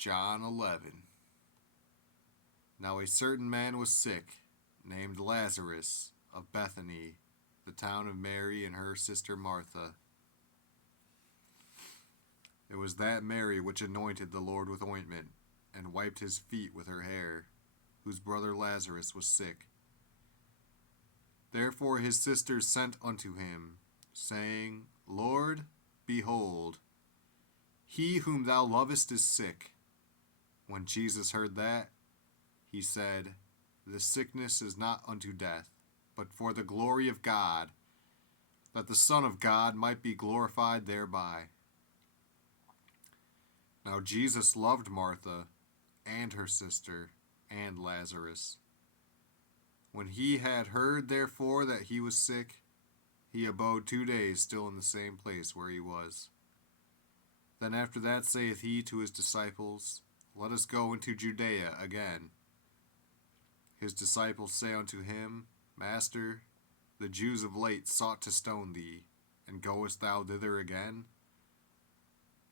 John 11. Now a certain man was sick, named Lazarus, of Bethany, the town of Mary and her sister Martha. It was that Mary which anointed the Lord with ointment, and wiped his feet with her hair, whose brother Lazarus was sick. Therefore his sisters sent unto him, saying, Lord, behold, he whom thou lovest is sick. When Jesus heard that, he said, This sickness is not unto death, but for the glory of God, that the Son of God might be glorified thereby. Now Jesus loved Martha, and her sister, and Lazarus. When he had heard therefore that he was sick, he abode 2 days still in the same place where he was. Then after that saith he to his disciples, Let us go into Judea again. His disciples say unto him, Master, the Jews of late sought to stone thee, and goest thou thither again?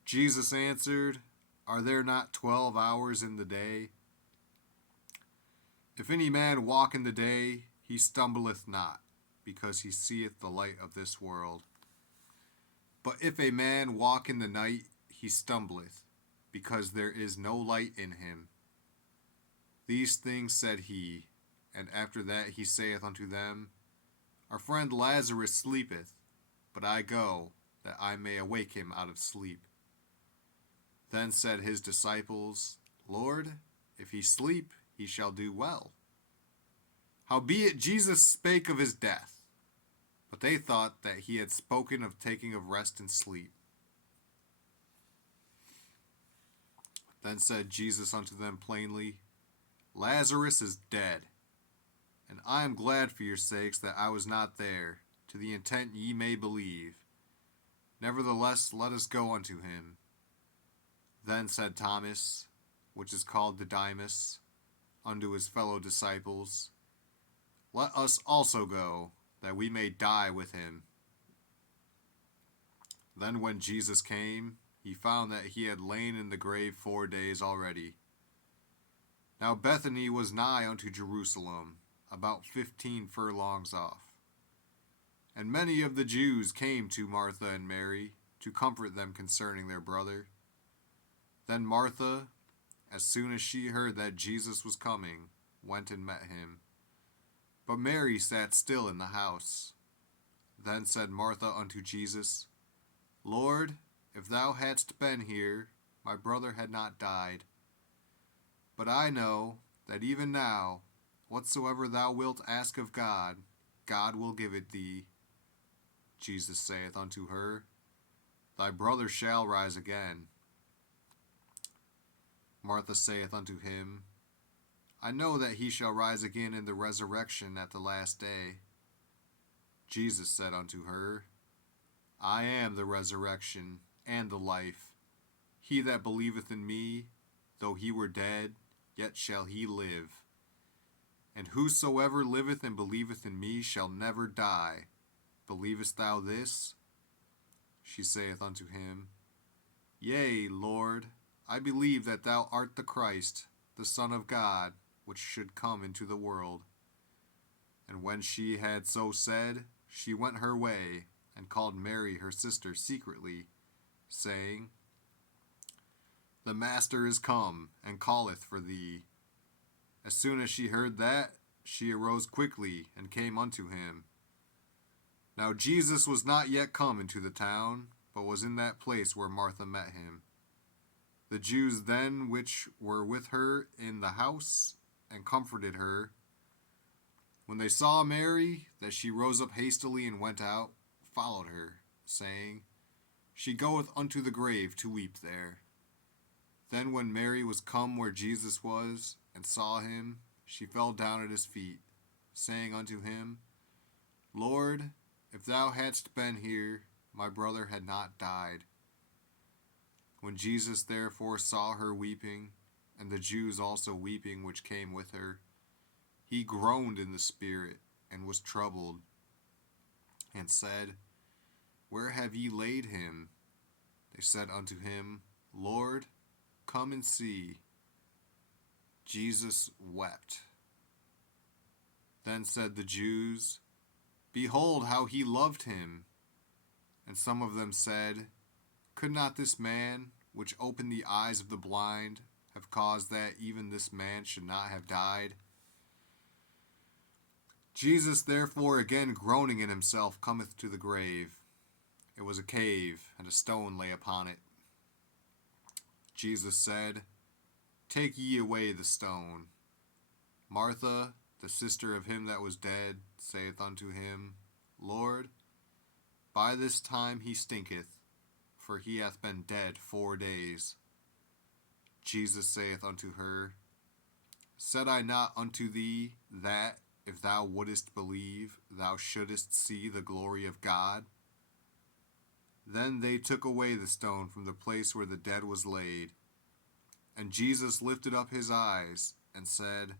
Jesus answered, Are there not 12 hours in the day? If any man walk in the day, he stumbleth not, because he seeth the light of this world. But if a man walk in the night, he stumbleth, because there is no light in him. These things said he, and after that he saith unto them, Our friend Lazarus sleepeth, but I go, that I may awake him out of sleep. Then said his disciples, Lord, if he sleep, he shall do well. Howbeit Jesus spake of his death, but they thought that he had spoken of taking of rest and sleep. Then said Jesus unto them plainly, Lazarus is dead, and I am glad for your sakes that I was not there, to the intent ye may believe. Nevertheless, let us go unto him. Then said Thomas, which is called Didymus, unto his fellow disciples, Let us also go, that we may die with him. Then when Jesus came, he found that he had lain in the grave 4 days already. Now Bethany was nigh unto Jerusalem, about 15 furlongs off. And many of the Jews came to Martha and Mary, to comfort them concerning their brother. Then Martha, as soon as she heard that Jesus was coming, went and met him. But Mary sat still in the house. Then said Martha unto Jesus, Lord, if thou hadst been here, my brother had not died. But I know that even now, whatsoever thou wilt ask of God, God will give it thee. Jesus saith unto her, Thy brother shall rise again. Martha saith unto him, I know that he shall rise again in the resurrection at the last day. Jesus said unto her, I am the resurrection and the life. He that believeth in me, though he were dead, yet shall he live. And whosoever liveth and believeth in me shall never die. Believest thou this? She saith unto him, Yea, Lord, I believe that thou art the Christ, the Son of God, which should come into the world. And when she had so said, she went her way, and called Mary her sister secretly, saying, The Master is come, and calleth for thee. As soon as she heard that, she arose quickly, and came unto him. Now Jesus was not yet come into the town, but was in that place where Martha met him. The Jews then which were with her in the house, and comforted her, when they saw Mary, that she rose up hastily and went out, followed her, saying, She goeth unto the grave to weep there. Then when Mary was come where Jesus was, and saw him, she fell down at his feet, saying unto him, Lord, if thou hadst been here, my brother had not died. When Jesus therefore saw her weeping, and the Jews also weeping which came with her, he groaned in the spirit, and was troubled, and said, Where have ye laid him? They said unto him, Lord, come come and see." Jesus wept. Then said the Jews, "Behold how he loved him." And some of them said, "Could not this man, which opened the eyes of the blind, have caused that even this man should not have died?" Jesus therefore, again groaning in himself, cometh to the grave. It was a cave, and a stone lay upon it. Jesus said, "Take ye away the stone." Martha, the sister of him that was dead, saith unto him, "Lord, by this time he stinketh, for he hath been dead 4 days." Jesus saith unto her, "Said I not unto thee that, if thou wouldest believe, thou shouldest see the glory of God?" Then they took away the stone from the place where the dead was laid. And Jesus lifted up his eyes, and said,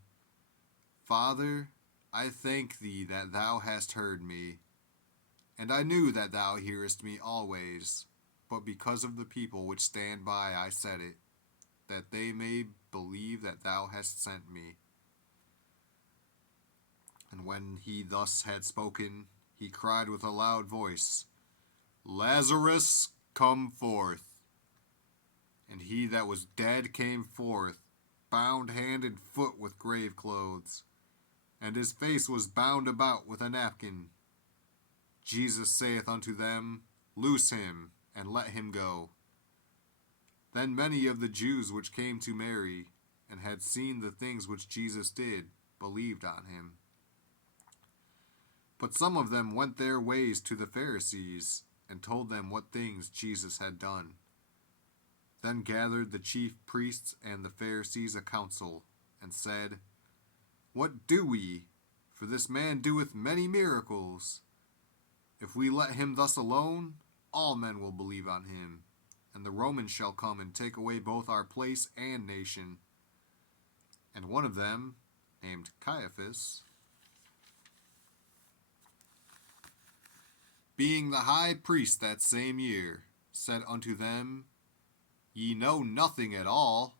"Father, I thank thee that thou hast heard me. And I knew that thou hearest me always, but because of the people which stand by I said it, that they may believe that thou hast sent me." And when he thus had spoken, he cried with a loud voice, "Lazarus, come forth." And he that was dead came forth, bound hand and foot with grave clothes, and his face was bound about with a napkin. Jesus saith unto them, "Loose him, and let him go." Then many of the Jews which came to Mary, and had seen the things which Jesus did, believed on him. But some of them went their ways to the Pharisees, and told them what things Jesus had done. Then gathered the chief priests and the Pharisees a council, and said, "What do we? For this man doeth many miracles. If we let him thus alone, all men will believe on him, and the Romans shall come and take away both our place and nation." And one of them, named Caiaphas, being the high priest that same year, said unto them, "Ye know nothing at all,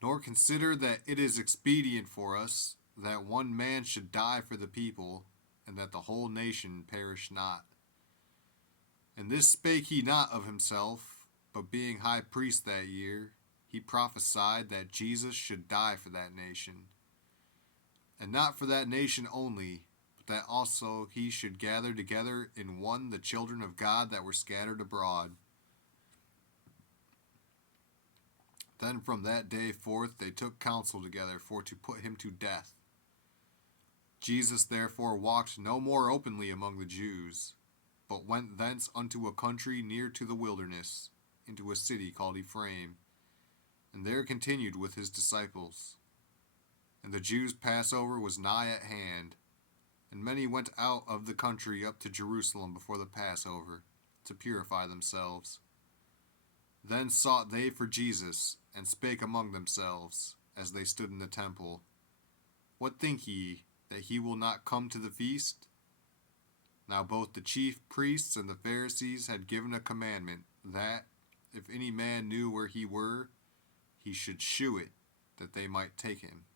nor consider that it is expedient for us that one man should die for the people, and that the whole nation perish not. And this spake he not of himself, but being high priest that year, he prophesied that Jesus should die for that nation. And not for that nation only, but that also he should gather together in one the children of God that were scattered abroad." Then from that day forth they took counsel together for to put him to death. Jesus therefore walked no more openly among the Jews, but went thence unto a country near to the wilderness, into a city called Ephraim, and there continued with his disciples. And the Jews' Passover was nigh at hand, and many went out of the country up to Jerusalem before the Passover, to purify themselves. Then sought they for Jesus, and spake among themselves, as they stood in the temple, "What think ye, that he will not come to the feast?" Now both the chief priests and the Pharisees had given a commandment, that, if any man knew where he were, he should shew it, that they might take him.